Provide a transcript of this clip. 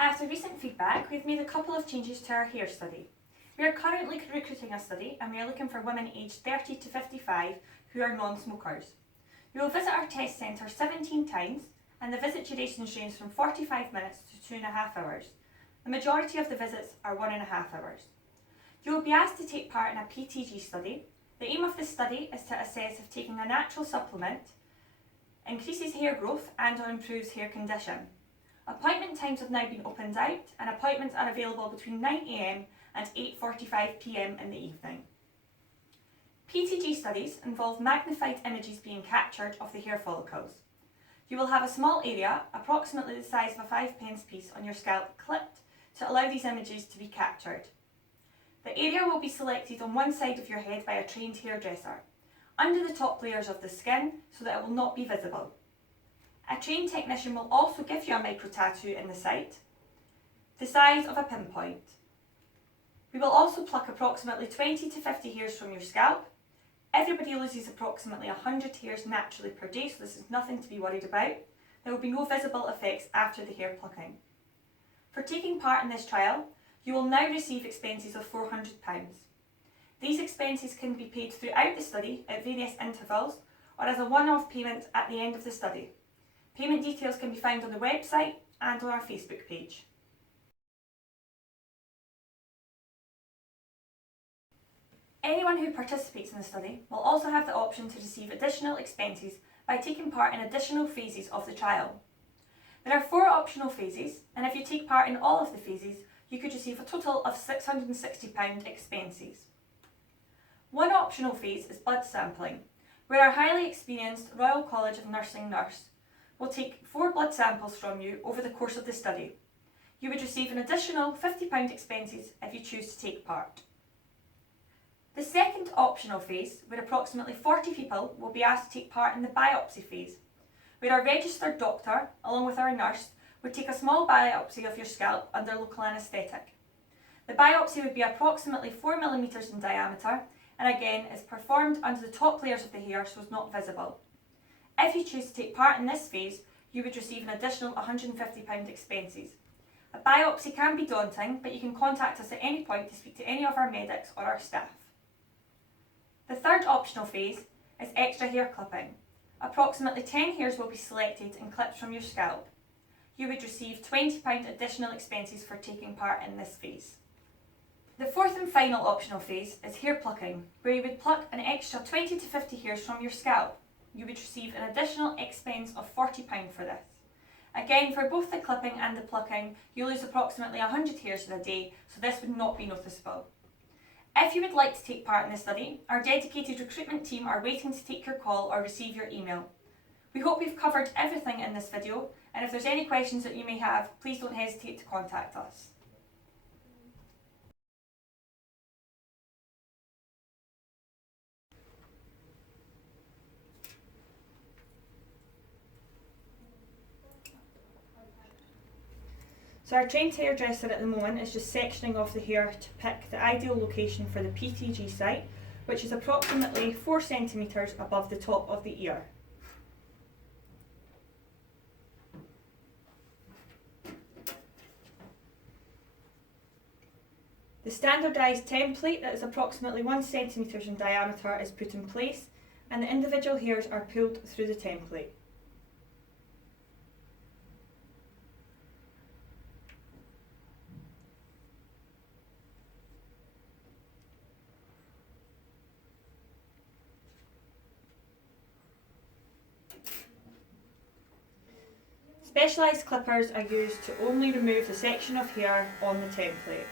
After recent feedback, we've made a couple of changes to our hair study. We are currently recruiting a study and we are looking for women aged 30 to 55 who are non-smokers. We will visit our test centre 17 times and the visit durations range from 45 minutes to 2.5 hours. The majority of the visits are 1.5 hours. You will be asked to take part in a PTG study. The aim of this study is to assess if taking a natural supplement increases hair growth and or improves hair condition. Appointment times have now been opened out and appointments are available between 9 AM and 8:45 PM in the evening. PTG studies involve magnified images being captured of the hair follicles. You will have a small area, approximately the size of a 5p piece, on your scalp clipped to allow these images to be captured. The area will be selected on one side of your head by a trained hairdresser, under the top layers of the skin so that it will not be visible. A trained technician will also give you a micro tattoo in the site, the size of a pinpoint. We will also pluck approximately 20 to 50 hairs from your scalp. Everybody loses approximately 100 hairs naturally per day, so this is nothing to be worried about. There will be no visible effects after the hair plucking. For taking part in this trial, you will now receive expenses of £400. These expenses can be paid throughout the study at various intervals or as a one-off payment at the end of the study. Payment details can be found on the website and on our Facebook page. Anyone who participates in the study will also have the option to receive additional expenses by taking part in additional phases of the trial. There are 4 optional phases, and if you take part in all of the phases, you could receive a total of £660 expenses. One optional phase is blood sampling, where our highly experienced Royal College of Nursing nurse will take 4 blood samples from you over the course of the study. You would receive an additional £50 expenses if you choose to take part. The second optional phase, where approximately 40 people will be asked to take part in the biopsy phase, where our registered doctor, along with our nurse, would take a small biopsy of your scalp under local anaesthetic. The biopsy would be approximately 4mm in diameter and again is performed under the top layers of the hair so it's not visible. If you choose to take part in this phase, you would receive an additional £150 expenses. A biopsy can be daunting, but you can contact us at any point to speak to any of our medics or our staff. The third optional phase is extra hair clipping. Approximately 10 hairs will be selected and clipped from your scalp. You would receive £20 additional expenses for taking part in this phase. The fourth and final optional phase is hair plucking, where you would pluck an extra 20 to 50 hairs from your scalp. You would receive an additional expense of £40 for this. Again, for both the clipping and the plucking, you lose approximately 100 hairs in a day, so this would not be noticeable. If you would like to take part in the study, our dedicated recruitment team are waiting to take your call or receive your email. We hope we've covered everything in this video, and if there's any questions that you may have, please don't hesitate to contact us. So our trained hairdresser at the moment is just sectioning off the hair to pick the ideal location for the PTG site, which is approximately 4 centimetres above the top of the ear. The standardised template that is approximately 1 centimetre in diameter is put in place and the individual hairs are pulled through the template. Specialised clippers are used to only remove the section of hair on the template.